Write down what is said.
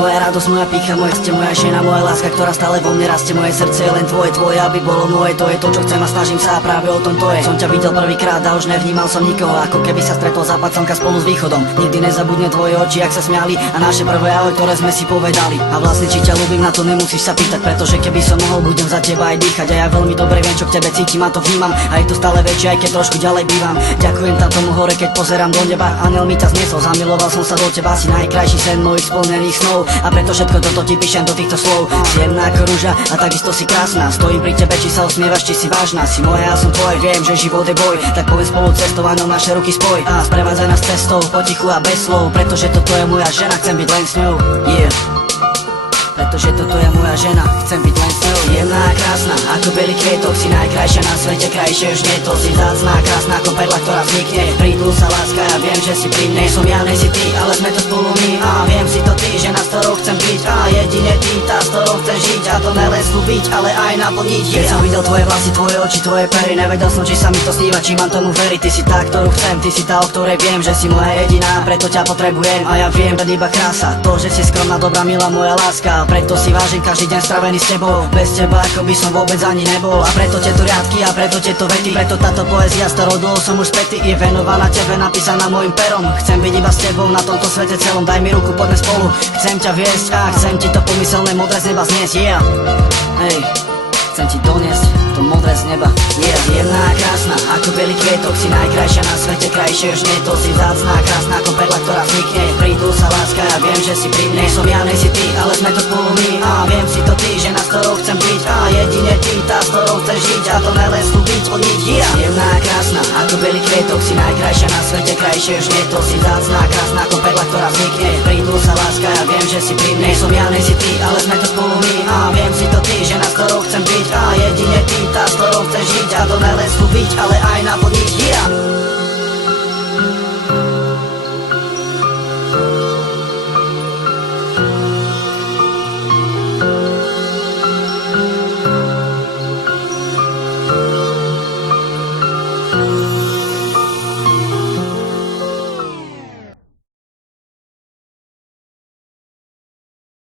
Moja radosť, moja pícha, moje ste moja žena, moja láska, ktorá stále vo mne rastie. Moje srdce je len tvoje, aby bolo moje. To je to, čo chcem a snažím sa a práve o tom to je. Som ťa videl prvýkrát a už nevnímal som nikoho, ako keby sa stretol západ slnka spolu s východom. Nikdy nezabudne tvoje oči, ak sa smiali, a naše prvé ahoj, ktoré sme si povedali. A vlastne či ťa ľúbim, na to nemusíš sa pýtať, pretože keby som mohol, budem za teba aj dýchať. A ja veľmi dobre viem, čo k tebe cítim a to vnímam. A je to stále väčšie, aj keď trošku ďalej bývam. Ďakujem tam tomu hore, keď pozerám do neba. Aniel mi ťa zniesol, zamiloval som sa do teba. Si najkrajší sen mojich splnených snov. A preto všetko toto ti píšem do týchto slov. Si jemná ako ruža a takisto si krásna. Stojím pri tebe, či sa usmievaš, či si vážna. Si moja, ja som tvoj, viem, že život je boj. Tak poviem spolu cestou, Aniel naše ruky spoj. A sprevádzaj nás cestou, potichu a bez slov. Pretože toto je moja žena, chcem byť len s ňou. Yeah. Pretože toto je moja žena, chcem byť len s ňou. Jemná a krásna, ako bielý kvietok, si najkrajšia na svete, krajšie už nie to. Si vzácna a krásna ako perla, ktorá vznikne. Prídu sa láska, ja viem, že si pri mne. Som ja, nej si ty, ale sme to spolu my. A viem si to ty, žena, s ktorou chcem byť. A jedine ty, tá, s ktorou chcem žiť. A to nelen slúbiť, ale aj naplniť. Keď som videl tvoje vlasy, tvoje oči, tvoje pery, nevedel som, či sa mi to sníva, či mám tomu veriť. Ty si tá, ktorú chcem, ty si tá, o ktorej viem, že si moja jediná, preto ťa potrebujem. A ja viem, že iba krása, to, že si skromná, dobrá, milá moja láska. Preto si vážim každý deň stravený s tebou. Bez teba ako by som vôbec ani nebol. A preto tieto riadky a preto tieto vety, preto táto poézia, s ktorou dlho som už spätý, je venovaná tebe, napísaná mojim perom. Chcem byť iba s tebou na tomto svete celom. Daj mi ruku, poďme spolu. Chcem ťa viesť a chcem ti to pomyselné modré z neba zniesť. Yeah. Hej. Chcem ti doniesť to modré z neba. Yeah. Jemná a krásna, ako bielý kvietok, si najkrajšia na svete, krajšie už nie to. Si vzácna a krásna ako perla, ktorá vznikne. Prídu sa láska, ja viem, že si pri mne. Som ja, nej si ty, ale sme to spolu my. A viem si to ty, žena, s ktorou chcem byť. A jedine ty, tá, s ktorou chcem žiť. A to nelen slúbiť, plniť. Yeah. Jemná a krásna, ako bielý kvietok, si najkrajšia na svete, krajšie už nie to. Si vzácna a krásna ako perla, ktorá vznikne. Prídu sa láska, ja viem, že si pri mne. Som ja, nej si ty, ale sme to spolu my. A viem si to ty, žena, s ktorou chcem byť. A jedine ty, tá, s ktorou chcem žiť. A to nelen slúbiť, ale aj naplniť. Yeah.